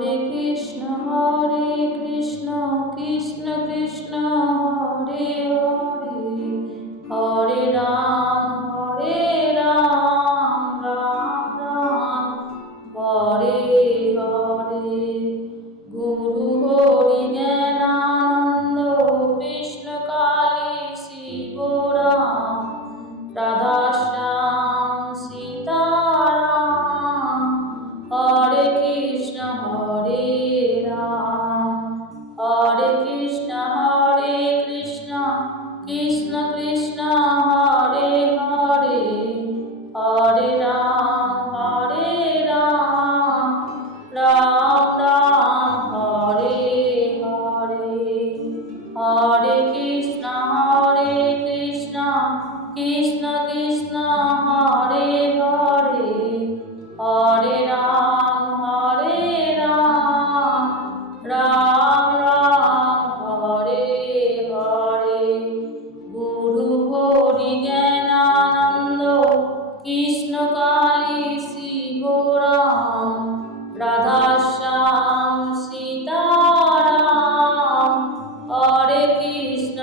Krishna Krishna Hare Hare, Hare Ram Ram Ram Hare Hare. Guru Hari Gyanananda Krishna Kali Shiva Ram, Radha Shyam Sitaram, Hare Krishna Ram, Hare Krishna Krishna Krishna Hare Hare, Hare Ram Ram Ram Hare Hare. Hare Krishna Krishna Krishna Hare Hare, Hare Ram Ram Ram Hare Hare. Guru Hari Gyanananda Krishna Kali Shiva Ram, Radha Shyam Sitaram, Hare Krishna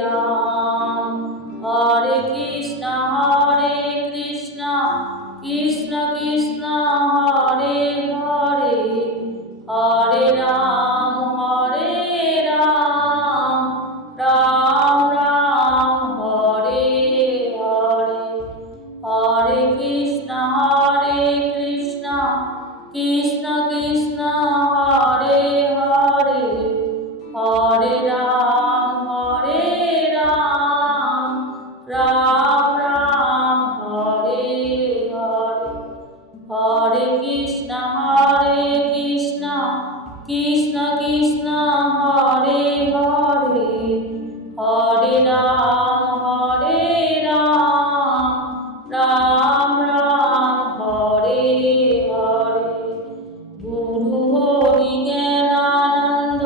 Ram, Hare Krishna Krishna Krishna Hare Hare, Hare Ram Ram Ram Hare Hare. Hare Krishna Krishna Krishna Hare Hare, Hare Ram Ram Ram Hare Hare. Hare Krishna Krishna Krishna Hare Hare, Hare Ram Ram Ram Hare Hare. Guru Hari Gyanananda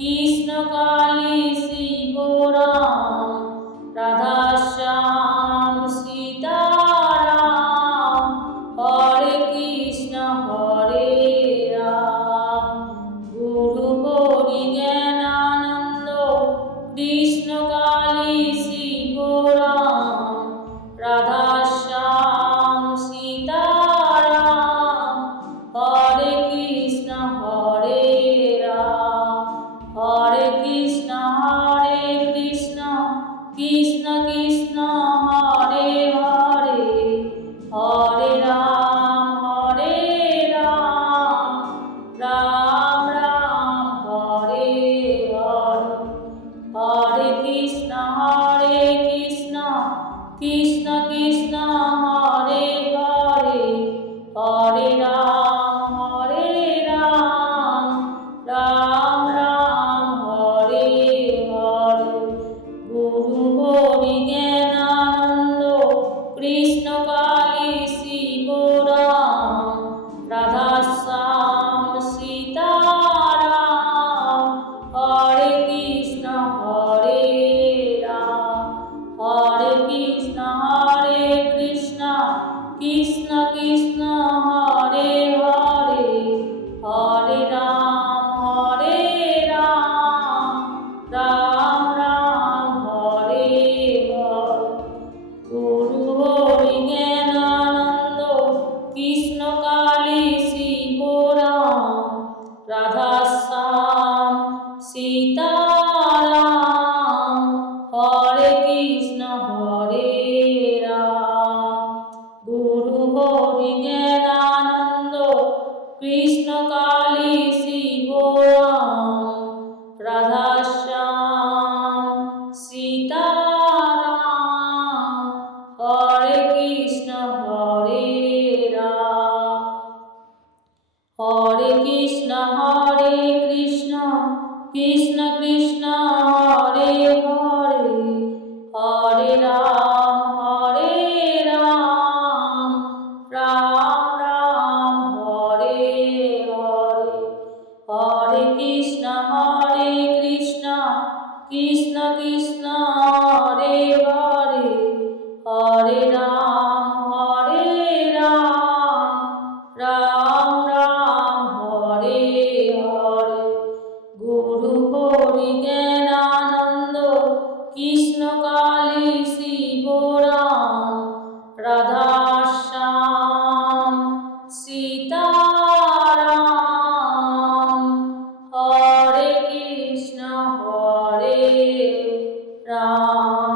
Krishna Kali Shiva Ram, Radha Shyam Sitaram, Hare Krishna Ram. Guru Hari Gyanananda Krishna Kali Shiva Ram, Radha Shyam Sitaram, Hare Krishna Ram, Hare Krishna Krishna Krishna Hare Hare, Hare Ram Ram Ram Hare Hare. Hare Krishna Krishna Krishna Hare Hare, Hare Ram Ram Ram Hare Hare. Guru Hari Gyanananda Krishna Kali Shiva Ram, Radha Shyam Sitaram, Hare Krishna Ram, Hare Krishna Krishna Krishna Hare Hare, Hare Ram Ram Ram Hare Hare. Guru Hari Gyanananda Krishna Kali Shiva Ram, Radha Shyam Sitaram, Hare Krishna Ram. Guru Hari Gyanananda Krishna Kali Shiva Ram, Radha Shyam Sitaram, Hare Krishna Ram. Hare Krishna Krishna Krishna Hare Hare, Hare Ram Ram Ram Hare Hare. Hare Krishna Krishna Krishna Hare Hare, Hare Ram Ram Ram Hare Ram.